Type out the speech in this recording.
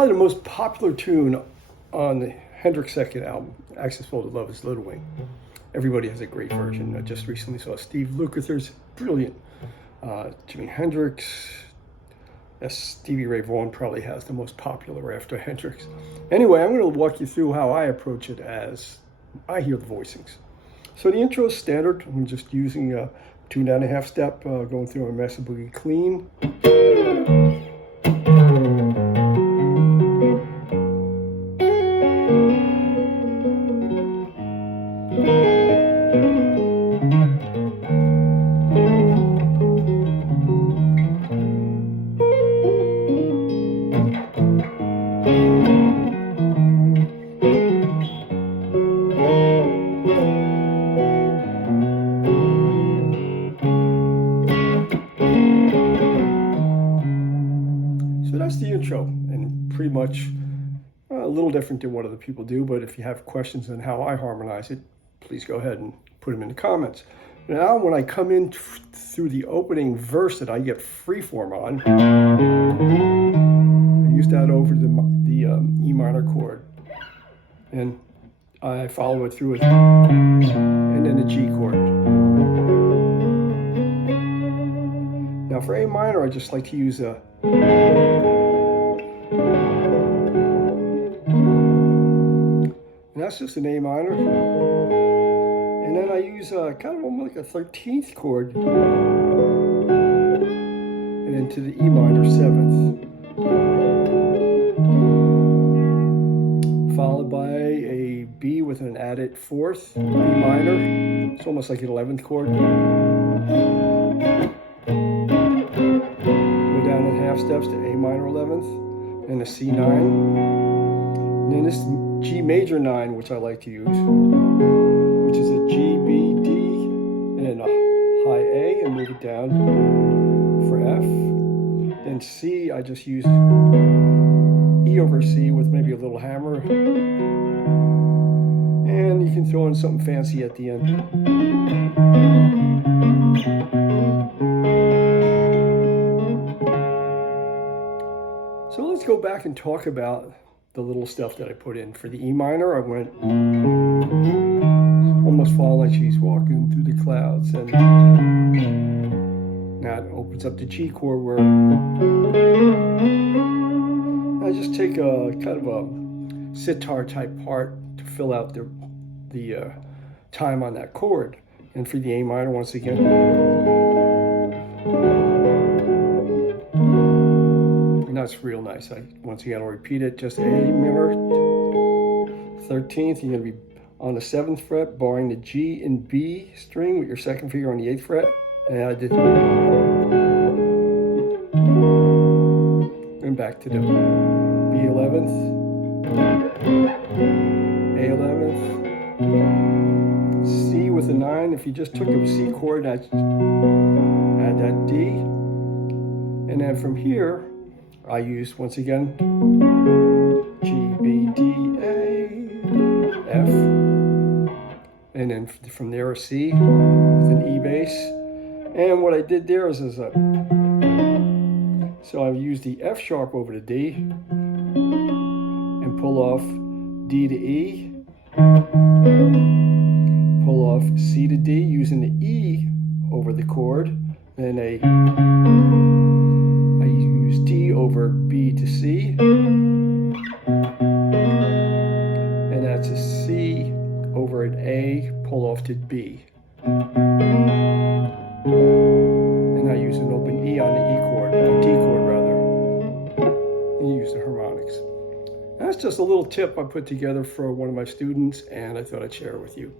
Probably the most popular tune on the Hendrix second album, Axis Folded Love, is Little Wing. Everybody has a great version. I just recently saw Steve Lukather's brilliant. Jimi Hendrix. Stevie Ray Vaughan probably has the most popular after Hendrix. Anyway, I'm going to walk you through how I approach it as I hear the voicings. So the intro is standard. I'm just using a 2.5 step, going through a Mesa Boogie clean. So that's the intro, and pretty much a little different than what other people do, but if you have questions on how I harmonize it, please go ahead and put them in the comments. Now, when I come in through the opening verse that I get freeform on, I use that over the E minor chord, and I follow it through it, and then the G chord. Now for A minor, I just like to use a and that's just an A minor. And then I use kind of almost like a 13th chord. And then to the E minor 7th. Followed by a B with an added 4th, B minor. It's almost like an 11th chord. Go down in half steps to A minor 11th. And a C9. And then this G major 9, which I like to use, which is a G, B, D, and then a high A, and move it down for F. Then C, I just use E over C with maybe a little hammer. And you can throw in something fancy at the end. So let's go back and talk about the little stuff that I put in. For the E minor, I went almost fall like she's walking through the clouds, and that opens up the G chord, where I just take a kind of a sitar type part to fill out the time on that chord. And for the A minor, once again, and that's real nice. Once again, I'll repeat it. Just A minor 13th. You're going to be on the 7th fret, barring the G and B string with your second finger on the 8th fret. And I did. And back to the B 11th, A 11th, C with a 9. If you just took a C chord, I'd add that D. And then from here, I use, once again, G, B, D, A, F, and then from there a C with an E bass. And what I did there is so I used the F sharp over the D and pull off D to E, pull off C to D using the E over the chord, then I use D over B to C, and that's a C over an A, pull off to B. And I use an open E on the E chord, or D chord rather, and you use the harmonics. And that's just a little tip I put together for one of my students, and I thought I'd share it with you.